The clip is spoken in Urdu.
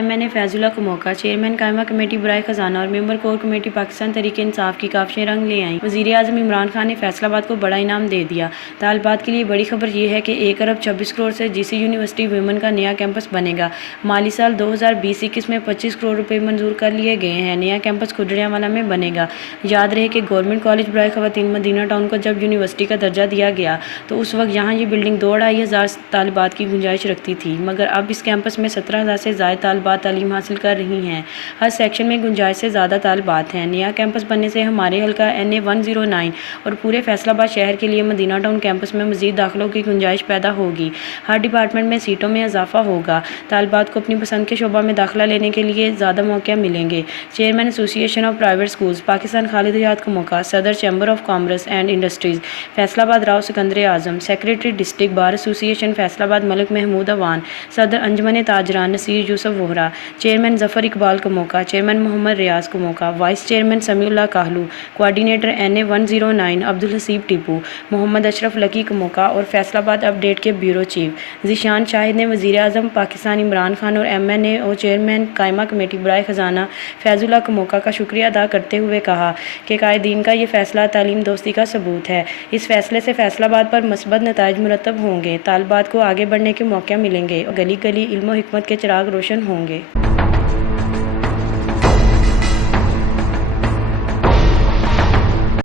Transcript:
ایم این اے فیض اللہ کو موقع۔ چیئرمین قائمہ کمیٹی برائے خزانہ اور ممبر کور کمیٹی پاکستان تحریک انصاف کی کاوشیں رنگ لے آئیں۔ وزیر اعظم عمران خان نے فیصل آباد کو بڑا انعام دے دیا۔ طالبات کے لیے بڑی خبر یہ ہے کہ 1 ارب 26 کروڑ سے جی سی یونیورسٹی ویمن کا نیا کیمپس بنے گا۔ مالی سال 2020-21 میں 25 کروڑ روپے منظور کر لیے گئے ہیں۔ نیا کیمپس کھجریانوالہ میں بنے گا۔ یاد رہے کہ گورنمنٹ کالج برائے خواتین مدینہ ٹاؤن کو جب یونیورسٹی کا درجہ دیا گیا تو اس وقت یہاں یہ بلڈنگ 2,500 طالبات کی گنجائش رکھتی تھی، مگر اب اس کیمپس میں 17,000 سے زائد طالبات تعلیم حاصل کر رہی ہیں۔ ہر سیکشن میں گنجائش سے زیادہ طالبات ہیں۔ نیا کیمپس بننے سے ہمارے حلقہ NA 109 اور پورے فیصل آباد شہر کے لیے مدینہ ٹاؤن کیمپس میں مزید داخلوں کی گنجائش پیدا ہوگی۔ ہر ڈپارٹمنٹ میں سیٹوں میں اضافہ ہوگا۔ طالبات کو اپنی پسند کے شعبہ میں داخلہ لینے کے لیے زیادہ مواقع ملیں گے۔ چیئرمین ایسوسی ایشن آف پرائیویٹ اسکولز پاکستان خالد حیات کو موقع۔ صدر chamber of commerce and industries Faisal آباد راؤ سکندر اعظم، سیکریٹری ڈسٹرکٹ بار ایسوسی ایشن فیصل آباد ملک محمود اوان، صدر انجمن تاجران نصیر یوسف وہرا، چیئرمین ظفر اقبال کو موقع، چیئرمین محمد ریاض کو موقع، وائس چیئرمین سمیع اللہ کاہلو، کوآرڈینیٹر NA 109 عبدالحسیب ٹیپو، محمد اشرف لکی کو موقع اور فیصل آباد اپ ڈیٹ کے بیورو چیف ذیشان شاہد نے وزیر اعظم پاکستان عمران خان اور MNA اور چیئرمین قائمہ کمیٹی برائے خزانہ فیض اللہ کو موقع کا شکریہ ادا کرتے ہوئے کہا کہ قائدین کا یہ فیصلہ تعلیم دوستی کا ثبوت ہے۔ اس فیصلے سے فیصل آباد پر مثبت نتائج مرتب ہوں گے، طالبات کو آگے بڑھنے کے موقع ملیں گے اور گلی گلی علم و حکمت کے چراغ روشن ہوں گے۔